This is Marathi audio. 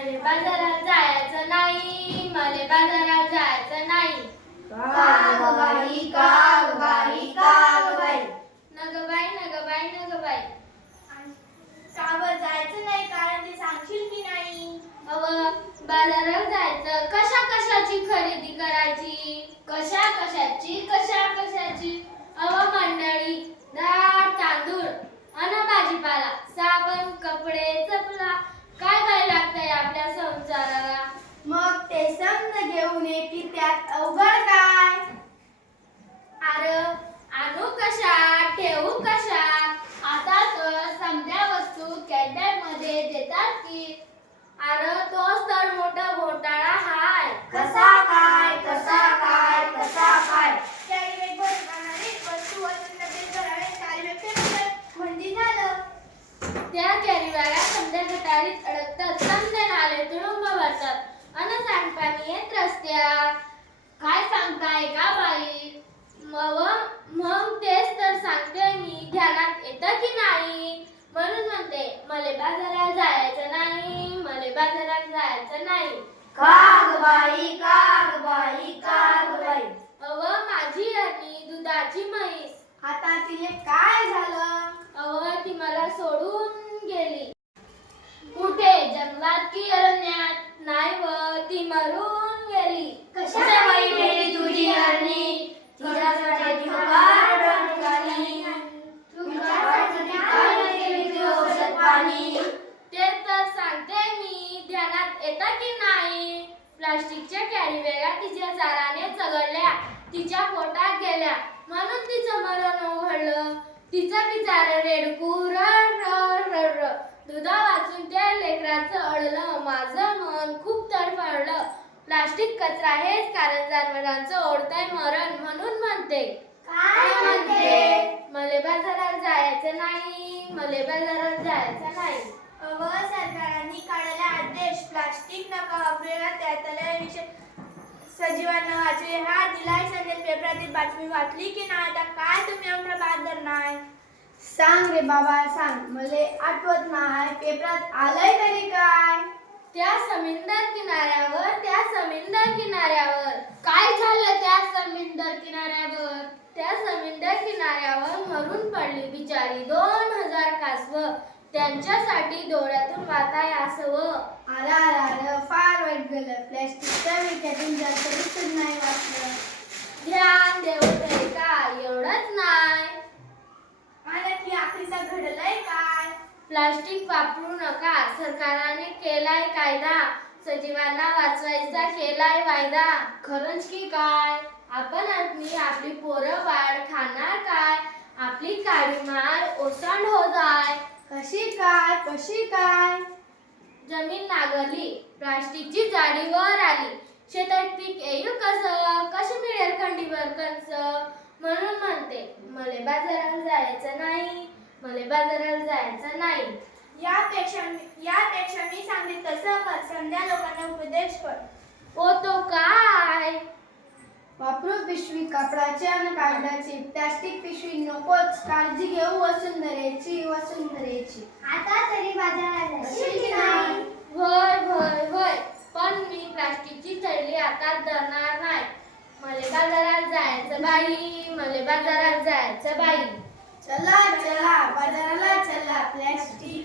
मले बाजारात जायचं नाही, मले बाजारात जायचं नाही. काग बाई काग बाई काग बाई. नग बाई नग बाई नग बाई. का बरं जायचं नाही, कारण ते सांगशील की नाही? अव बाजारात जायचं, कशा कशाची खरेदी करायची, कशा कशाची. अव मंडळी, डाळ तांदूळ अन भाजीपाला, साबण कपडे चपला, काय काय लागतंय आपल्या संसाराला. मग ते समज घेऊन ये की त्यात अवघड काय? अरे आणू कशात ठेवू कशात, आता तर समध्या वस्तू कॅडबॅग मध्ये देतात की. अरे तोच तर मोठा घोटाळा हाय. कसा काय कसा काय कसा काय? कॅरीबॅग बनवणारी वस्तू वजन डबे भरावे, कॅरीबॅग म्हणजे झालं. त्या कॅरीबॅगा समध्या गटारीत अडकतात, समध्या नाले तुडुंब भरतात अन सांडपाणी येत रस्त्यात. काय सांगताय का बाई? मग तेच तर सांगते मी, ध्यानात येतं की नाही. म्हणून म्हणते मले बाजारात जायचं नाही, मले बाजारात जायचं नाही. काग बाई काग बाई काग बाई. अव माझी आणि दुधाची म्हैस, आता तिले काय झालं? अव ती मला सोडून गेली. कुठे, जंगलात की अरण्यात? नाही व, ती मरून गेली. कशामुळे गेली तुझी हरणी? तिच्यासाठी ती फार रडली. तुझ्यासाठी काय केली ती औषध पाणी? ते तर सांगते मी, ध्यानात येतं की नाही. प्लास्टिकच्या कॅरीबॅगा तिच्या जाराने चघळल्या, तिच्या पोटात गेल्या, म्हणून तिचं मरण ओघळलं. तिचं बिचारं रेडकू रड रड रड रड. दुधा वाचून त्या लेकराचं अडलं, माझं मन खूप तडफडलं. प्लास्टिक कचरा हेच कारण जनावरांचं ओढतंय मरण, म्हणून म्हणते. काय म्हणते? मले बाजारात जायचं नाही, मले बाजारात जायचं नाही. अव सरकारने काढलेला आदेश, प्लास्टिक नका वापरूया, त्यातल्या विषय सजीवांना वाचवे हा दिलाय संदेश. पेपरातील बातमी वाचली की नाही? आता काय तुम्ही आमचा बाजार नाही? सांग रे बाबा सांग, मले आठवत नाही. पेपरात आलंय तरी काय? त्या समुद्र किनाऱ्यावर, त्या समुद्र किनाऱ्यावर. काय झालं त्या समुद्र किनाऱ्यावर? त्या समुद्र किनाऱ्यावर मरून पडली बिचारी 2000 कासवं. त्यांच्यासाठी डोळ्यातून वाटाय आसवं. अरे फार वाईट झालं. प्लॅस्टिकच्या विट्यातून जास्त दिसत नाही वाचलं. ध्यान देऊ तरी काय, एवढंच नाही. मला की आखरीचा घडलंय काय? प्लास्टिक वापरू नका, सरकारने केलाय कायदा. सजीवांना वाचवायचा केलाय वायदा. खरंच की काय? आपण आपली पोरं बाळ खाणार काय? आपली काळी माय ओसांड हो जाय. कशी काय? जमीन नांगरली, प्लास्टिकची जाडी वर आली. शेतात पीक येईल कसं? कशी मिळेल खंडीभर कंस? म्हणून म्हणते मले बाजारात जायचं नाही, मले बाजारात जायचं नाही. यापेक्षा मी सांगितलं तसं कर. समजा लोकांना उपदेश कर. ओ तो काय? वापरू पिशवी कापडाची आणि कागदाची, प्लास्टिक पिशवी नकोच. काळजी घेऊ वसुंधरेची. आता तरी बाजारात जाशील की नाही? होय, पण मी प्लास्टिकची थैली आता धरणार नाही. मले बाजारात जायचं बाई, मले बाजारात जायचं बाई. चला बाजाराला चला, प्लास्टिक